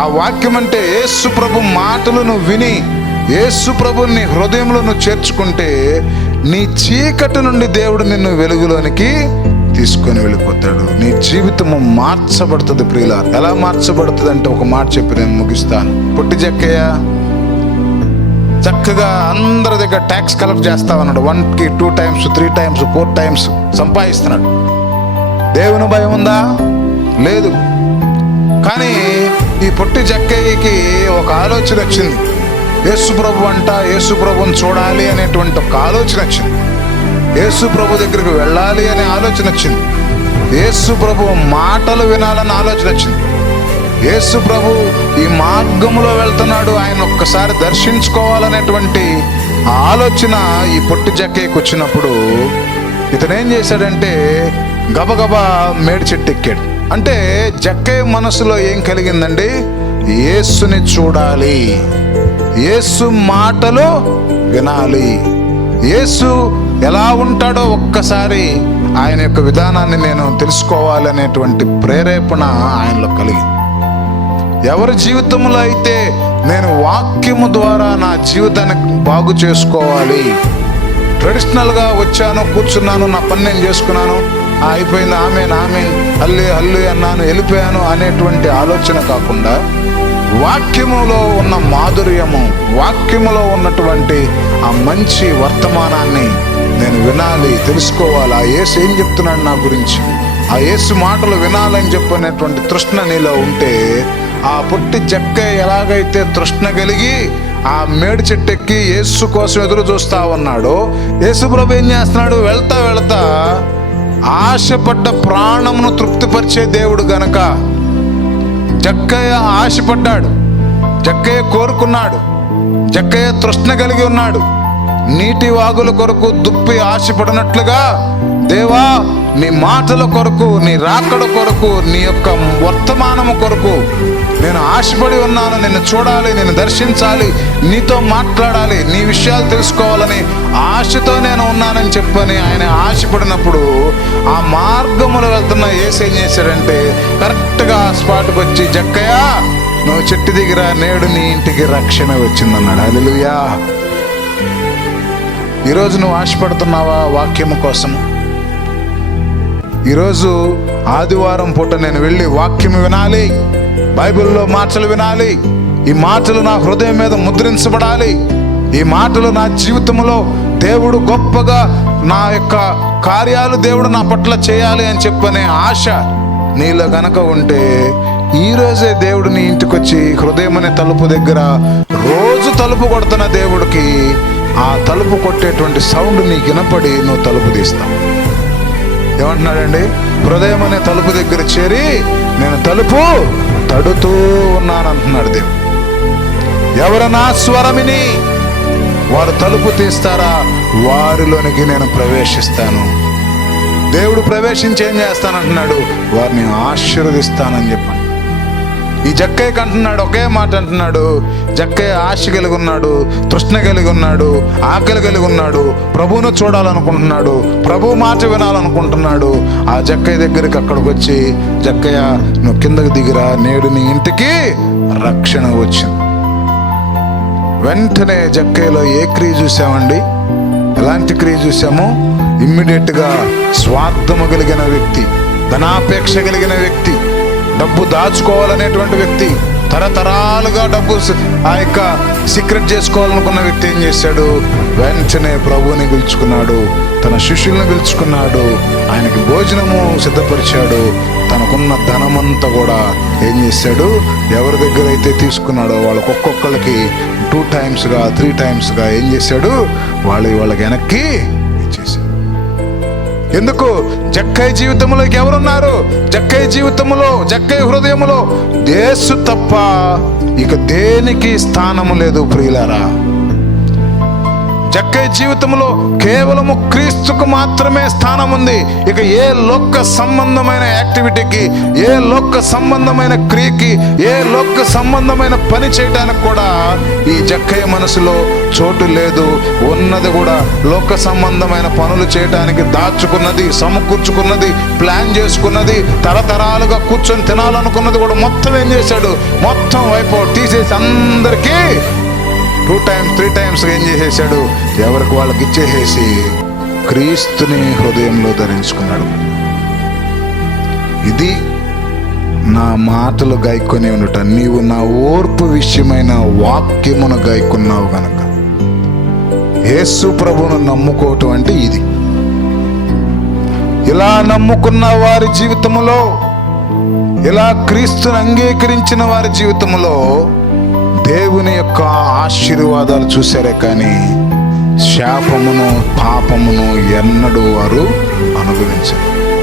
ఆ వాక్యం అంటే యేసు ప్రభు మాటలను విని యేసు ప్రభుని హృదయంలో నువ్వు చేర్చుకుంటే నీ చీకటి నుండి దేవుడు నిన్ను వెలుగులోనికి తీసుకొని వెళ్ళిపోతాడు. నీ జీవితము మార్చబడుతుంది ప్రియులారా. ఎలా మార్చబడుతుంది అంటే ఒక మాట చెప్పి నేను ముగిస్తాను. పొట్టి జక్కయ్య చక్కగా అందరి దగ్గర ట్యాక్స్ కలెక్ట్ చేస్తా ఉన్నాడు. 1కి 2 టైమ్స్ 3 టైమ్స్ 4 టైమ్స్ సంపాదిస్తున్నాడు. దేవుని భయం ఉందా? లేదు. కానీ ఈ పొట్టి జక్కయ్యకి ఒక ఆలోచన వచ్చింది. యేసు ప్రభు అంట, యేసు ప్రభుని చూడాలి అనేటువంటి ఒక ఆలోచన వచ్చింది. యేసు ప్రభు దగ్గరికి వెళ్ళాలి అనే ఆలోచన వచ్చింది. యేసు ప్రభు మాటలు వినాలన్న ఆలోచన వచ్చింది. యేసు ప్రభు ఈ మార్గంలో వెళ్తున్నాడు, ఆయన ఒక్కసారి దర్శించుకోవాలనేటువంటి ఆలోచన ఈ పొట్టి జక్కయ్యకి వచ్చినప్పుడు ఇతను ఏం చేశాడంటే గబగబా మేడి చెట్టు ఎక్కాడు. అంటే జక్కయ్య మనసులో ఏం కలిగిందండి? యేసుని చూడాలి, యేసు మాటలు వినాలి, యేసు ఎలా ఉంటాడో ఒక్కసారి ఆయన యొక్క విధానాన్ని నేను తెలుసుకోవాలి అనేటువంటి ప్రేరేపణ ఆయనలో కలిగింది. ఎవరి జీవితంలో అయితే నేను వాక్యము ద్వారా నా జీవితాన్ని బాగు చేసుకోవాలి, ట్రెడిషనల్గా వచ్చాను, కూర్చున్నాను, నా పని నేను చేసుకున్నాను, అయిపోయింది, ఆమె హల్లు అన్నాను, వెళ్ళిపోయాను అనేటువంటి ఆలోచన కాకుండా వాక్యములో ఉన్న మాధుర్యము, వాక్యములో ఉన్నటువంటి ఆ మంచి వర్తమానాన్ని నేను వినాలి, తెలుసుకోవాలి. ఆ యేసు ఏం చెప్తున్నాడు నా గురించి, ఆ యేసు మాటలు వినాలని చెప్పనేటువంటి తృష్ణ నీలో ఉంటే ఆ పొట్టి జక్కయ్య ఎలాగైతే తృష్ణ కలిగి ఆ మేడి చెట్టెక్కి యేసు కోసం ఎదురు చూస్తా ఉన్నాడో, యేసు ప్రభు ఏం చేస్తున్నాడు? వెళ్తా వెళ్తా ఆశపడ్డ ప్రాణమును తృప్తిపరిచే దేవుడు గనక జక్కయ్య ఆశపడ్డాడు, జక్కయ్య కోరుకున్నాడు, జక్కయ్య తృష్ణ కలిగి ఉన్నాడు. నీటి వాగుల కొరకు దుప్పి ఆశపడినట్లుగా దేవా నీ మాటల కొరకు, నీ రాకడ కొరకు, నీ యొక్క వర్తమానము కొరకు నేను ఆశపడి ఉన్నాను. నిన్ను చూడాలి, నేను దర్శించాలి, నీతో మాట్లాడాలి, నీ విషయాలు తెలుసుకోవాలని ఆశతో నేను ఉన్నానని చెప్పని ఆయన ఆశపడినప్పుడు ఆ మార్గములో వెళ్తున్న యేసు ఏం చేశాడంటే కరెక్ట్గా ఆ స్పాట్కి వచ్చి జక్కయ్య నువ్వు చెట్టు దిగిరా, నేడు నీ ఇంటికి రక్షణ వచ్చిందన్నాడు. హల్లెలూయా. ఈరోజు నువ్వు ఆశపడుతున్నావా వాక్యము కోసం? ఈరోజు ఆదివారం పూట నేను వెళ్ళి వాక్యం వినాలి, బైబిల్లో మాటలు వినాలి, ఈ మాటలు నా హృదయం మీద ముద్రించబడాలి, ఈ మాటలు నా జీవితంలో దేవుడు గొప్పగా నా యొక్క కార్యాలు దేవుడు నా పట్ల చేయాలి అని చెప్పనే ఆశ నీలో గనక ఉంటే ఈరోజే దేవుడు నీ ఇంటికి వచ్చి హృదయం అనే తలుపు దగ్గర రోజు తలుపు కొడుతున్న దేవుడికి ఆ తలుపు కొట్టేటువంటి సౌండ్ నీకు వినపడి నువ్వు తలుపు తీస్తావు. ఏమంటున్నాడండి? హృదయం అనే తలుపు దగ్గర చేరి నేను తలుపు తడుతూ ఉన్నాను అంటున్నాడు దేవుడు. ఎవరన్నా స్వరమిని వారు తలుపు తీస్తారా, వారిలోనికి నేను ప్రవేశిస్తాను. దేవుడు ప్రవేశించి ఏం చేస్తానంటున్నాడు? వారిని ఆశీర్వదిస్తానని చెప్పాను. ఈ జక్కయ్యకి అంటున్నాడు, ఒకే మాట అంటున్నాడు. జక్కయ్య ఆశ కలిగి ఉన్నాడు, తృష్ణ కలిగి ఉన్నాడు, ఆకలి కలిగి ఉన్నాడు, ప్రభువును చూడాలనుకుంటున్నాడు, ప్రభు మాట వినాలనుకుంటున్నాడు. ఆ జక్కయ్య దగ్గరికి అక్కడికి వచ్చి జక్కయ్య నువ్వు కిందకి దిగిరా, నేడు నీ ఇంటికి రక్షణ వచ్చింది. వెంటనే జక్కయ్యలో ఏ క్రియ చూసామండి? ఎలాంటి క్రియ చూసాము? ఇమ్మీడియట్గా స్వార్థము కలిగిన వ్యక్తి, ధనాపేక్ష కలిగిన వ్యక్తి, డబ్బు దాచుకోవాలనేటువంటి వ్యక్తి, తరతరాలుగా డబ్బు ఆ యొక్క సీక్రెట్ చేసుకోవాలనుకున్న వ్యక్తి ఏం చేశాడు? వెంటనే ప్రభువుని పిలుచుకున్నాడు, తన శిష్యుల్ని పిలుచుకున్నాడు, ఆయనకి భోజనము సిద్ధపరిచాడు. తనకున్న ధనమంతా కూడా ఏం చేశాడు? ఎవరి దగ్గర అయితే తీసుకున్నాడో వాళ్ళకి ఒక్కొక్కళ్ళకి 2 టైమ్స్గా 3 టైమ్స్గా ఏం చేశాడు? వాళ్ళకి వెనక్కి ఇచ్చేసాడు. ఎందుకు? జక్కయ్య జీవితంలోకి ఎవరున్నారు? జక్కయ్య జీవితంలో, జక్కయ్య హృదయంలో యేసు తప్ప ఇక దేనికి స్థానము లేదు ప్రియులారా. జక్కయ్య జీవితంలో కేవలము క్రీస్తుకు మాత్రమే స్థానం ఉంది. ఇక ఏ లోక సంబంధమైన యాక్టివిటీకి, ఏ లోక సంబంధమైన క్రియకి, ఏ లోక సంబంధమైన పని చేయడానికి కూడా ఈ జక్కయ్య మనసులో చోటు లేదు. ఉన్నది కూడా లోక సంబంధమైన పనులు చేయడానికి దాచుకున్నది, సమకూర్చుకున్నది, ప్లాన్ చేసుకున్నది, తరతరాలుగా కూర్చొని తినాలనుకున్నది కూడా మొత్తం ఏం చేశాడు, మొత్తం వైపు తీసేసి అందరికీ 2 times 3 times ఏం చేసేసాడు, ఎవరికి వాళ్ళకి ఇచ్చేసేసి క్రీస్తుని హృదయంలో ధరించుకున్నాడు. ఇది నా మాటలు గాయకొని ఉండుట, నీవు నా ఓర్పు విషయమైన వాక్యమును గాయకున్నావు గనక. యేసు ప్రభువును నమ్ముకోవటం అంటే ఇది. ఇలా నమ్ముకున్న వారి జీవితంలో, ఇలా క్రీస్తుని అంగీకరించిన వారి జీవితంలో దేవుని యొక్క ఆశీర్వాదాలు చూశారే కానీ శాపమును, పాపమును ఎన్నడూ వారు అనుభవించరు.